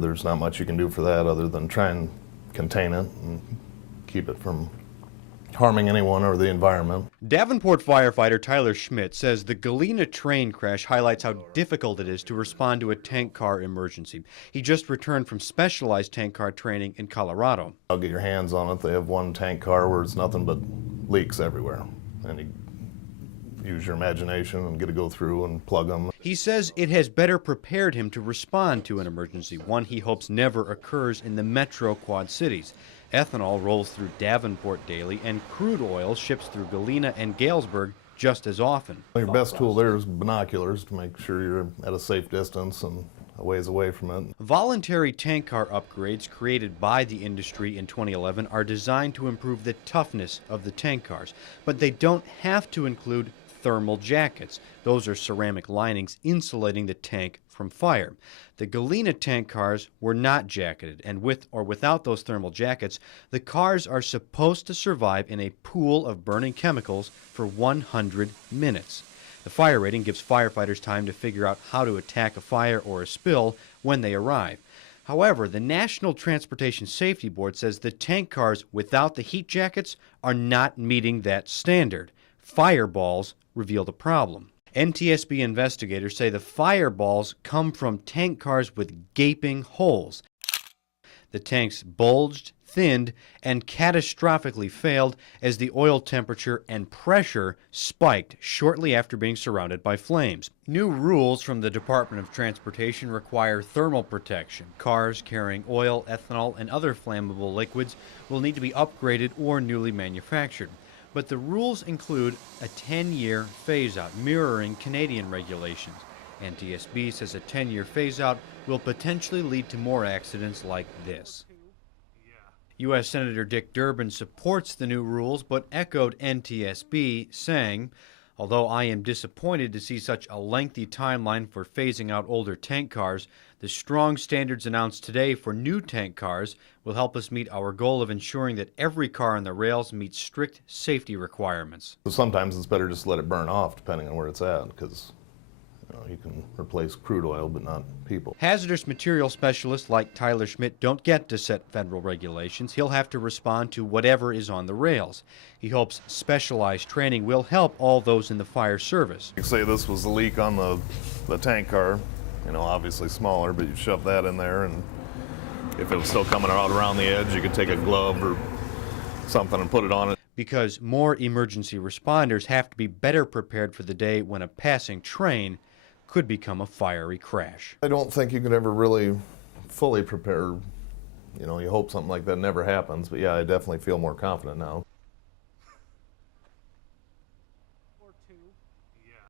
There's not much you can do for that other than try and contain it and keep it from harming anyone or the environment. Davenport firefighter Tyler Schmidt says the Galena train crash highlights how difficult it is to respond to a tank car emergency. He just returned from specialized tank car training in Colorado. I'll get your hands on it. They have one tank car where it's nothing but leaks everywhere. And you use your imagination and get to go through and plug them. He says it has better prepared him to respond to an emergency, one he hopes never occurs in the metro Quad Cities. Ethanol rolls through Davenport daily, and crude oil ships through Galena and Galesburg just as often. Your best tool there is binoculars to make sure you're at a safe distance and a ways away from it. Voluntary tank car upgrades created by the industry in 2011 are designed to improve the toughness of the tank cars, but they don't have to include thermal jackets. Those are ceramic linings insulating the tank from fire. The Galena tank cars were not jacketed, and with or without those thermal jackets, the cars are supposed to survive in a pool of burning chemicals for 100 minutes. The fire rating gives firefighters time to figure out how to attack a fire or a spill when they arrive. However, the National Transportation Safety Board says the tank cars without the heat jackets are not meeting that standard. Fireballs reveal the problem. NTSB investigators say the fireballs come from tank cars with gaping holes. The tanks bulged, thinned, and catastrophically failed as the oil temperature and pressure spiked shortly after being surrounded by flames. New rules from the Department of Transportation require thermal protection. Cars carrying oil, ethanol, and other flammable liquids will need to be upgraded or newly manufactured. But the rules include a 10-year phase-out, mirroring Canadian regulations. NTSB says a 10-year phase-out will potentially lead to more accidents like this. U.S. Senator Dick Durbin supports the new rules, but echoed NTSB, saying, "Although I am disappointed to see such a lengthy timeline for phasing out older tank cars, the strong standards announced today for new tank cars will help us meet our goal of ensuring that every car on the rails meets strict safety requirements." Sometimes it's better just to let it burn off depending on where it's at, because you can replace crude oil but not people. Hazardous material specialists like Tyler Schmidt don't get to set federal regulations. He'll have to respond to whatever is on the rails. He hopes specialized training will help all those in the fire service. Like say this was a leak on the tank car, obviously smaller, but you shove that in there, and if it was still coming out around the edge, you could take a glove or something and put it on it. Because more emergency responders have to be better prepared for the day when a passing train could become a fiery crash. I don't think you could ever really fully prepare. You hope something like that never happens, but yeah, I definitely feel more confident now.